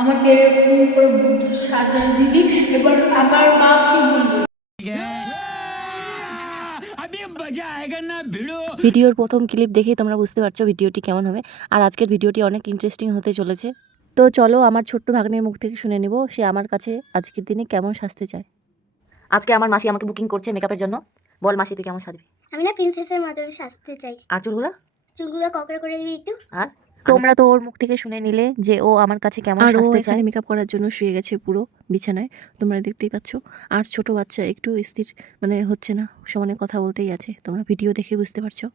আমাকে এরকম করে ভূত সাজায় দিদি, এবার আমার মা কি বলবে? ভিডিওর প্রথম ক্লিপ দেখেই তোমরা বুঝতে পারছো ভিডিওটি কেমন হবে। আর আজকের ভিডিওটি অনেক ইন্টারেস্টিং হতে চলেছে। তো চলো আমার ছোট্ট ভাগ্নের মুখ থেকে শুনে নিব সে আমার কাছে আজকের দিনে কেমন সাজতে চায়। আজকে আমার মাসি আমাকে বুকিং করছে মেকআপের জন্য। বল মাসি তুই কেমন সাজবি? আমি না প্রিন্সেসের মতো সাজতে চাই। আর চুলগুলো ককড়া করে দিবি একটু। আর তোমরা তো ওর মুখ থেকে শুনে নিলে যে ও আমার কাছে কেমন সাজতে চায়। মেকআপ করার জন্য শুয়ে গেছে পুরো বিছানায়, তোমরা দেখতেই পাচ্ছ। আর ছোট বাচ্চা একটু স্থির হচ্ছে না, সমানে কথা বলতেই আছে, তোমরা ভিডিও দেখে বুঝতে পারছো।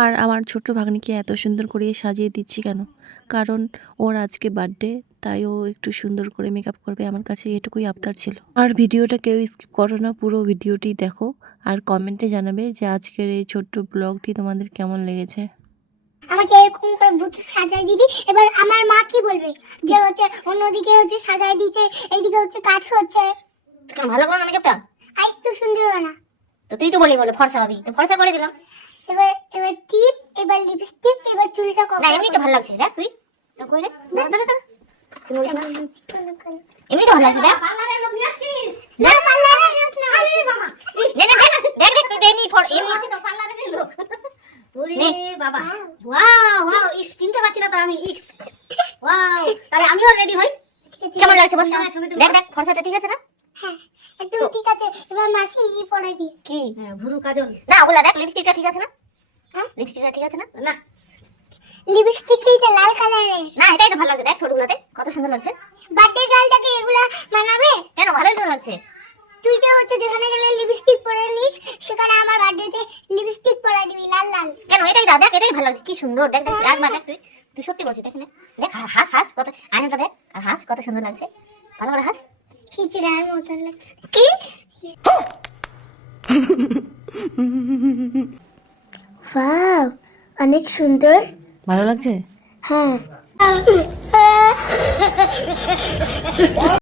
আর আমার ছোট্ট ভাগ্নিকে এত সুন্দর করে সাজিয়ে দিচ্ছি কেন? কারণ ওর আজকে বার্থডে, তাই ও একটু সুন্দর করে মেকআপ করবে, আমার কাছে এটুকুই আবদার ছিল। আর ভিডিওটা কেউ স্কিপ করো না, পুরো ভিডিওটি দেখো আর কমেন্টে জানাবে যে আজকের এই ছোট্ট ব্লগটি তোমাদের কেমন লেগেছে। আমাকে এরকম করে ভূত সাজাই দিদি, এবার আমার মা কি বলবে? যে হচ্ছে অন্যদিকে হচ্ছে সাজাই দিচ্ছে, এইদিকে হচ্ছে কাজ হচ্ছে। কেন ভালো করো না মেকআপটা? আর একটু সুন্দর না তো তুই তো বলে ফর্সা হবি, তো ফর্সা করে দিলাম। এবার টিপ, এবার লিপস্টিক, এবার চুলটা না এমনি তো ভালো লাগছে, দেখ তুই কই রে দাদা দাদা এমনি তো ভালো লাগছে, দেখ পার্লারের লোক নিয়ে আসিস না, পার্লারের লোক না আসি বাবা। নে নে দেখ দেখ দেখ তুই দেনি ফর এমনি আসি তো পার্লারের লোক। ওরে বাবা, ওয়াও ওয়াও, ইস চিনতে পারছি না তো আমি, ইস ওয়াও। তাহলে আমিও রেডি হই। কেমন লাগছে বল? দেখ দেখ ফর্সাটা ঠিক আছে না? হ্যাঁ একদম ঠিক আছে। এবার মাসি পড়াই দি কি ভুরু কাজল না ওগুলা দেখ, লিপস্টিকটা ঠিক আছে না? হ্যাঁ লিপস্টিকটা ঠিক আছে না? না, লিপস্টিক এইটা লাল কালারের। না এটাই তো ভালো লাগছে, দেখ ঠোঁটগুলাতে কত সুন্দর লাগছে। বার্থডে গার্লটাকে এগুলা মানাবে? কেন ভালোই তো লাগছে। তুই যে হচ্ছে যেখানে গেলে লিপস্টিক পরে নিস, সেখানে আমার বার্থডেতে লিপস্টিক পরাই দিবি লাল লাল। কেন এটাই দেখ এটাই ভালো লাগছে, কি সুন্দর। দেখ দেখ একবার দেখ তুই তুই সত্যি বলছিস, দেখ না দেখ হাস হাস কত, আয়নাটা দেখ আর হাস কত সুন্দর লাগছে, ভালো করে হাস। খিচড়ার মতো লাগছে। কি ওয়াও অনেক সুন্দর। ভালো লাগছে? হ্যাঁ